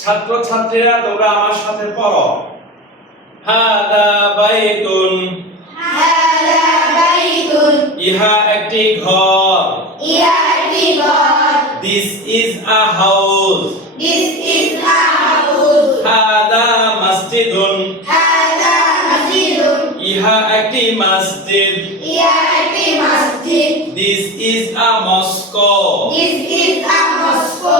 ছাত্র ছাত্রীরা তোমরা আমার সাথে পড়ো। হাদা বাইতুন, হাদা বাইতুন, ইহা একটি ঘর। ইহা একটি ঘর। This is a house, This is a house. হাদা মসজিদুন, হাদা মসজিদুন, ইহা একটি মসজিদ। ইহা একটি মসজিদ। This is a mosque, This is a mosque.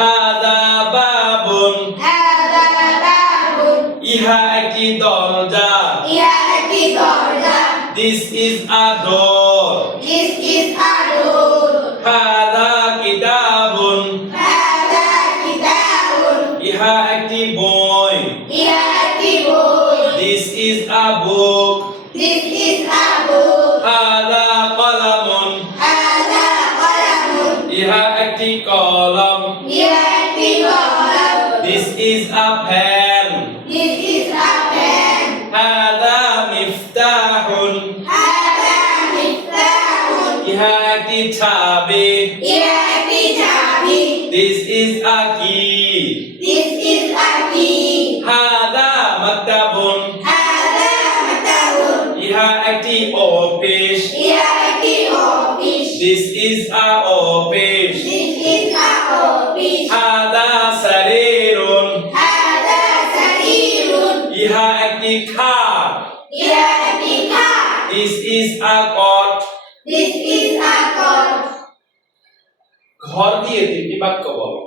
হাদা বাবুন, হাদা বাবুন, ইহা একটি দরজা। ইহা একটি দরজা। This is a door, This is a door. হাদা কিতাবুন, হাদা কিতাবুন, ইহা একটি বই। ইহা একটি বই। This is a book, This is a book. হাদা কলামুন, হাদা কলামুন, ইহা একটি কলম। ইহা একটি কলম। This is a pen, This is a pen. হাদা মিফতাহুন, হাদা মিফতাহুন, ইহা একটি চাবি। ইহা একটি চাবি। This is a key, This is a key. হাদা মাকতাবুন, হাদা মাকতাবুন, ইহা একটি অফিস। ইহা একটি office. This is a office, This is a office. হাদা সারিরুন, হাদা সারিরুন, ইহা একটি খাট। ইহা একটি খাট। This is a cot, This is a cot. ঘর দিয়ে তিনটি বাক্য বলো।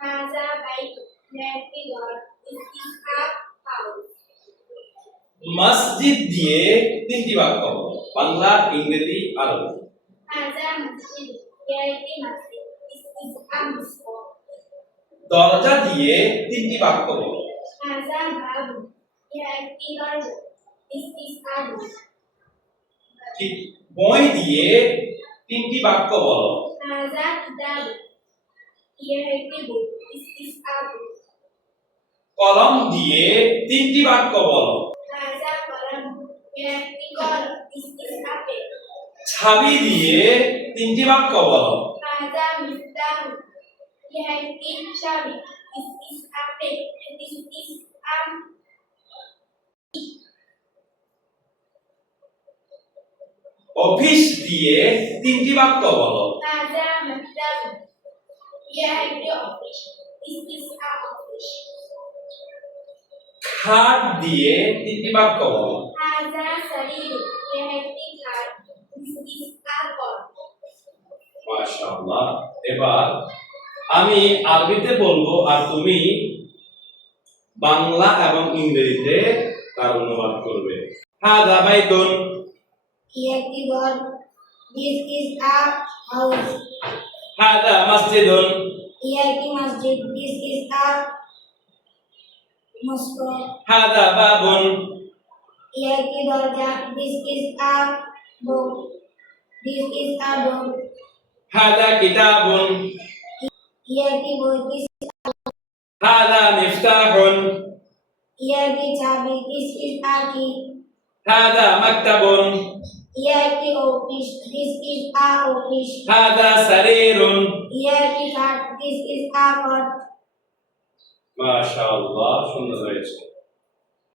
হাদা বাইতুন, ইহা একটি ঘর। This is a house. মসজিদ দিয়ে তিনটি বাক্য বলো, বাংলা, ইংরেজি, আরবি। হাদা মসজিদ, ইহা একটি মসজিদ। This is a mosque. দরজা দিয়ে তিনটি বাক্য বলো। হাদা বাবুন, ইহা একটি দরজা। This is a door. ঠিক, বই দিয়ে তিনটি বাক্য বলো। হাদা কিতাবুন, ইহা একটি বই। This is a book. কলম দিয়ে তিনটি বাক্য বলো। হাদা কলামুন, ইহা একটি কলম। This is a pen. চাবি দিয়ে তিনটি বাক্য বলো। হাদা মিফতাহুন, ইহা একটি চাবি। This is a pen. This is a office দিয়ে তিনটি বাক্য বলো। হাদা মাকতাবুন, ইহা একটি office. This is a office. খাট দিয়ে তিনটি বাক্য বলো। হাদা সারিরুন, ইহা একটি খাট। This is a cot. মাশাআল্লাহ। এবার আমি আরবিতে বলবো আর তুমি বাংলা এবং ইংরেজিতে তার অনুবাদ করবে। হাদা বাইতুন, ইহা একটি ঘর। This is a house. হাদা মসজিদুন, ইহা একটি মসজিদ। This is a mosque. হাদা বাবুন, ইহা একটি দরজা। This is a book. This is a door. হাদা কিতাবুন, ইহা একটি বই। This হাদা মিফতাহুন, ইহা একটি চাবি। This is a key. হাদা মাকতাবুন, ইহা একটি office. This is a office. হাদা সারিরুন। ইহা একটি খাট। This is a cot. মাশাআল্লাহ, সুন্দর হয়েছে।